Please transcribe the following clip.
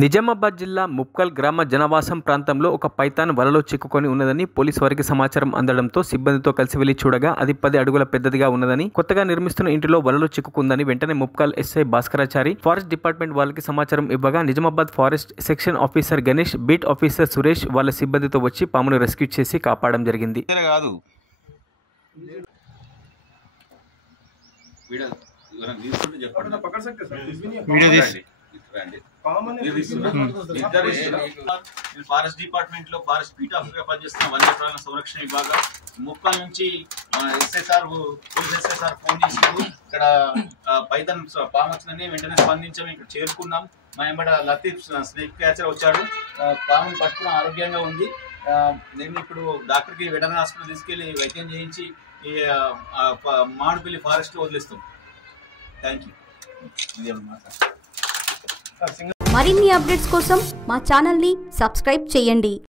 నిజామాబాద్ జిల్లా ముప్కల్ గ్రామ జనవాసం ప్రాంతంలో ఒక పైథాన్ వలలో చిక్కుకొని ఉన్నదని పోలీసు వారికి సమాచారం అందడంతో సిబ్బందితో కలిసి వెళ్లి చూడగా అది 10 అడుగుల పెద్దదిగా ఉన్నదని, కొత్తగా నిర్మిస్తున్న ఇంటిలో వలలో చిక్కుకుందని వెంటనే Mupkal SI Bhaskarachari forest department వాళ్ళకి సమాచారం ఇవ్వగా Nizamabad forest section officer Ganesh, beat officer Suresh వాళ్ళ సిబ్బందితో వచ్చి పామును రెస్క్యూ చేసి కాపాడడం జరిగింది. ఫారెస్ట్ డిపార్ట్మెంట్ లో ఫారెస్ట్ బీట్ ఆఫీసర్ పనిచేస్తున్న వన్యప్రాణుల సంరక్షణ విభాగం ముప్పల్ నుంచి పోలీస్ ఎస్ఐసార్ ఫోన్ చేసి ఇక్కడ పైథాన్ పాము వచ్చిందని వెంటనే స్పందించాము. ఇక్కడ చేరుకున్నాం. మా ఎంబడ లతీఫ్ స్నేక్ క్యాచర్ వచ్చాడు. పాముని పట్టుకుని ఆరోగ్యంగా ఉంది. నేను ఇప్పుడు డాక్టర్కి వెటర్నరీ హాస్పిటల్ తీసుకెళ్లి వైద్యం చేయించి ఈ మామిడిపల్లి ఫారెస్ట్ వదిలిస్తాం. Thank you. మరిన్ని అప్డేట్స్ కోసం మా ఛానల్ని సబ్స్క్రైబ్ చేయండి.